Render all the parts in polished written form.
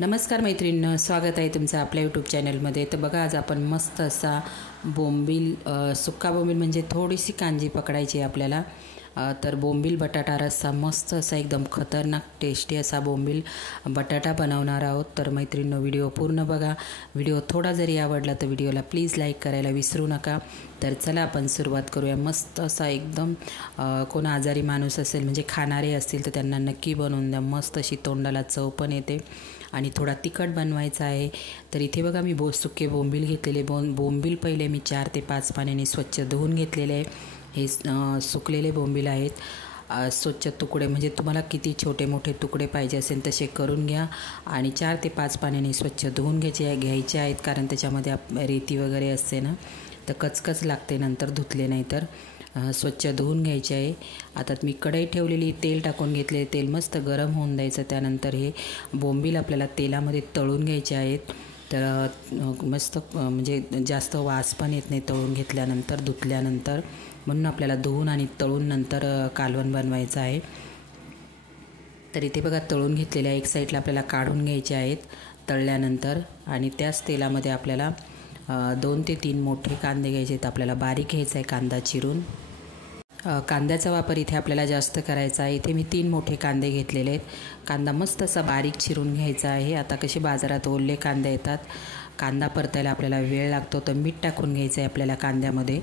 नमस्कार मैत्रिणींनो, स्वागत आहे तुमचं आपल्या यूट्यूब चॅनलमध्ये। तर बघा, आज आपण मस्त असा बोंबील सुक्का बोंबील म्हणजे थोडीशी कांजी पकडायची आपल्याला। तर बोंबील बटाटा रस्सा मस्त असा एकदम खतरनाक टेस्टी असा बोंबील बटाटा बनवणार आहोत। तर मैत्रिणींनो, व्हिडिओ पूर्ण बघा। व्हिडिओ थोडा जरी आवडला तर व्हिडिओला प्लीज लाईक करायला विसरू नका। तर चला आपण सुरुवात करूया। मस्त असा एकदम कोण आजारी माणूस असेल म्हणजे खाणारे असतील तर त्यांना नक्की बनवून द्या। मस्त अशी तोंडाला चव पण येते आणि थोडा तिखट बनवायचा आहे। तर इथे बघा, मी सुके बोंबील घेतलेले। बोंबील पहिले मी 4 ते 5 पाण्याने स्वच्छ धुवून घेतलेले आहे। हे सुकलेले बोंबील आहेत। स्वच्छ तुकडे म्हणजे तुम्हाला किती छोटे मोठे तुकडे पाहिजे असेल तसे करून घ्या आणि 4 ते 5 पाण्याने स्वच्छ धुवून घ्यायचे आहेत, कारण त्याच्यामध्ये रेती वगैरे असते ना, तर कचकच लागते नंतर धुतले नाही तर। स्वच्छ धुवून घ्यायचे आहे। आता मी कढई ठेवलेली, तेल टाकून घेतले। तेल मस्त गरम होऊन द्यायचं। त्यानंतर हे बोंबील आपल्याला तेलामध्ये तळून घ्यायचे आहेत। तर मस्त म्हणजे जास्त वास पण येत नाही तळून घेतल्यानंतर, धुतल्यानंतर, म्हणून आपल्याला धुवून आणि तळून नंतर कालवण बनवायचं आहे। तर इथे बघा, तळून घेतलेल्या एक साईडला आपल्याला काढून घ्यायचे आहेत तळल्यानंतर। आणि त्याच तेलामध्ये आपल्याला 2 ते 3 मोठे कांदे घ्यायचे आहेत। आपल्याला बारीक घ्यायचा आहे कांदा चिरून। कांद्याचा वापर इथे आपल्याला जास्त करायचा आहे। इथे मी 3 मोठे कांदे घेतलेले आहेत। कांदा मस्त असा बारीक चिरून घ्यायचा आहे। आता कसे बाजारात ओले कांदे येतात, कांदा परतायला आपल्याला वेळ लागतो, तर मीठ टाकून घ्यायचं आहे आपल्याला कांद्यामध्ये।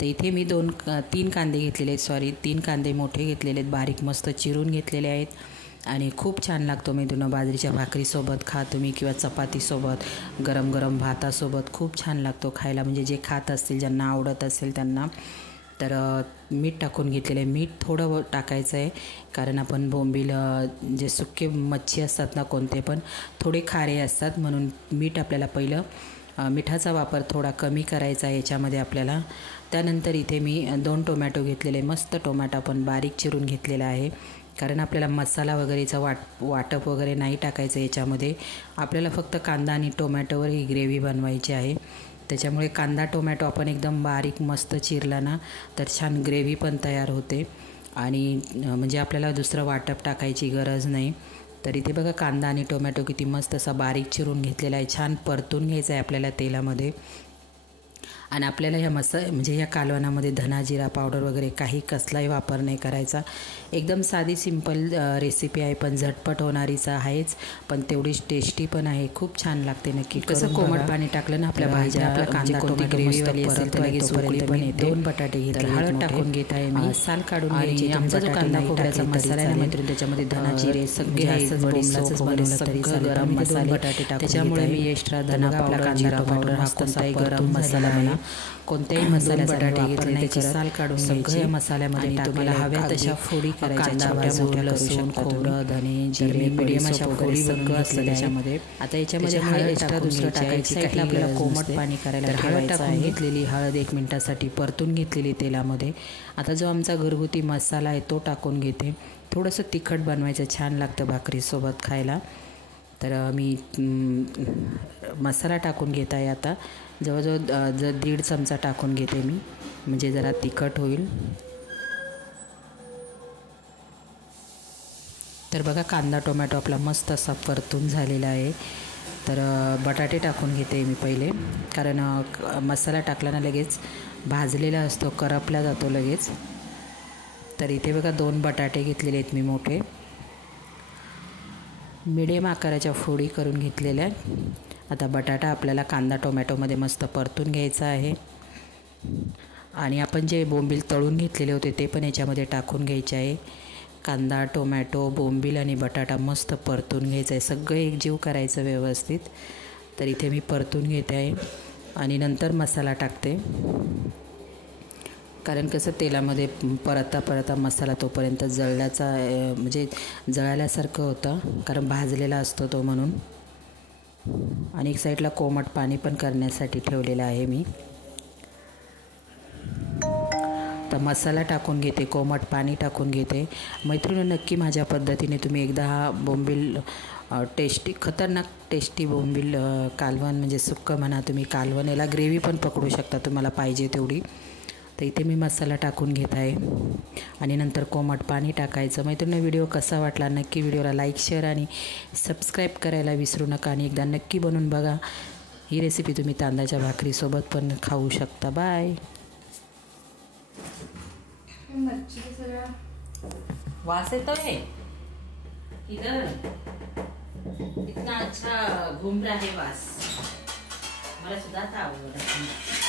तर इथे मी 3 कांदे घेतलेले आहेत, 3 कांदे मोठे घेतलेले आहेत, बारीक मस्त चिरून घेतलेले आहेत। आणि खूप छान लागतो मैत्रिणींनो, बाजरीच्या भाकरीसोबत खा तुम्ही किंवा चपातीसोबत, गरम गरम भातासोबत खूप छान लागतो खायला। म्हणजे जे खात असतील, ज्यांना आवडत असेल त्यांना। तर मीठ टाकून घेतलेलं आहे। मीठ थोडं टाकायचं आहे, कारण आपण बोंबील जे सुके मच्छी असतात ना कोणते पण, थोडे खारे असतात, म्हणून मीठ आपल्याला पहिलं मिठाचा वापर थोडा कमी करायचा आहे याच्यामध्ये आपल्याला। त्यानंतर इथे मी 2 टोमॅटो घेतलेले, मस्त टोमॅटो आपण बारीक चिरून घेतलेला आहे, कारण आपल्याला मसाला वगैरेचा वाटप वगैरे नाही टाकायचं याच्यामध्ये। आपल्याला फक्त कांदा आणि टोमॅटोवर ही ग्रेव्ही बनवायची आहे। त्याच्यामुळे कांदा टोमॅटो आपण एकदम बारीक मस्त चिरला ना, तर छान ग्रेव्ही पण तयार होते आणि म्हणजे आपल्याला दुसरं वाटप टाकायची गरज नाही। तर इथे बघा, कांदा आणि टोमॅटो किती मस्त असा बारीक चिरून घेतलेला आहे। छान परतून घ्यायचं आहे आपल्याला तेलामध्ये। आणि आपल्याला म्हणजे ह्या कालवणामध्ये धना जिरा पावडर वगैरे कसलाही वापर नाही करायचा। एकदम साधी सिंपल रेसिपी आहे, पण झटपट होणारीच आहेच, पण तेवढीच टेस्टी पण आहे। खूप छान लागते, नक्की कसं कोमट पाणी टाकलं ना आपल्या भाज्या, आपला कांदा टोमॅटो ग्रेव्हीवाली असेल तर लगेच उकळी पण येते। 2 बटाटे घेतले, हळद टाकून घेत आहे मी, साल काढून घ्यायची। आमचा जो कांदा खोबऱ्याचा मसाला आहे मैत्रीण, त्याच्यामध्ये धना जिरे सगळे आहेत, बोंबलाचंच बनवलं तरी गरम मसाले टाकून, त्याच्यामुळे मी एक्स्ट्रा धना पावडर, जिरा पावडर हा कोणताही गरम मसाला आहे, कोणत्याही मसाल्याचा वापर नाही करत। साल काढून सगळ्या मसाल्यामध्ये तुम्हाला हव्या तशा फोडी करायच्या, छोट्या मोठ्या, लसूण, खोबरं, धने, जिरे, मीडियम अशा फोडी सगळं असतं त्याच्यामध्ये। आता याच्यामध्ये हळद एक्स्ट्रा दुसरं टाकायची काही आपल्याला कोमट पाणी करायला ठेवायचं आहे। घेतलेली हळद 1 मिनिटासाठी परतून घेतलेली तेलामध्ये। आता जो आमचा घरगुती मसाला आहे तो टाकून घेते। थोडंसं तिखट बनवायचं, छान लागतं भाकरीसोबत खायला। तर मी मसाला टाकून घेत आहे आता, जवळजवळ 1.5 चमचा टाकून घेते मी, म्हणजे जरा तिखट होईल। तर बघा, कांदा टोमॅटो आपला मस्त असा परतून झालेला आहे। तर बटाटे टाकून घेते मी पहिले, कारण मसाला टाकला ना लगेच भाजलेला असतो, करपला जातो लगेच। तर इथे बघा, 2 बटाटे घेतलेले आहेत मी मोठे, मीडियम आकाराच्या फोडी करून घेतलेल्या। आता बटाटा आपल्याला कांदा टोमॅटोमध्ये मस्त परतून घ्यायचा आहे आणि आपण जे बोंबील तळून घेतलेले होते ते पण याच्यामध्ये टाकून घ्यायचे आहे। कांदा टोमॅटो बोंबील आणि बटाटा मस्त परतून घ्यायचं आहे, सगळं एकजीव करायचं व्यवस्थित। तर इथे मी परतून घेते आहे आणि नंतर मसाला टाकते, कारण कसं तेलामध्ये परता मसाला तोपर्यंत म्हणजे जळाल्यासारखं होतं, कारण भाजलेला असतो तो म्हणून। आणि एक साईडला कोमट पाणी पण करण्यासाठी ठेवलेलं आहे मी। तर मसाला टाकून घेते, कोमट पाणी टाकून घेते। मैत्रिणी, नक्की माझ्या पद्धतीने तुम्ही एकदा हा बोंबील खतरनाक टेस्टी बोंबील कालवण, म्हणजे सुक्कं म्हणा तुम्ही, कालवण, याला ग्रेव्ही पण पकडू शकता तुम्हाला पाहिजे तेवढी। तर इथे मी मसाला टाकून घेत आहे आणि नंतर कोमट पाणी टाकायचं. मैत्रिणी, व्हिडिओ कसा वाटला नक्की व्हिडिओला लाईक, शेअर आणि सबस्क्राईब करायला विसरू नका आणि एकदा नक्की बनवून बघा. ही रेसिपी तुम्ही तांदळाच्या भाकरीसोबत पण खाऊ शकता. बाय. वास येतोय इधर, इतना अच्छा घूम रहा है वास. मला सुद्धा आवडत.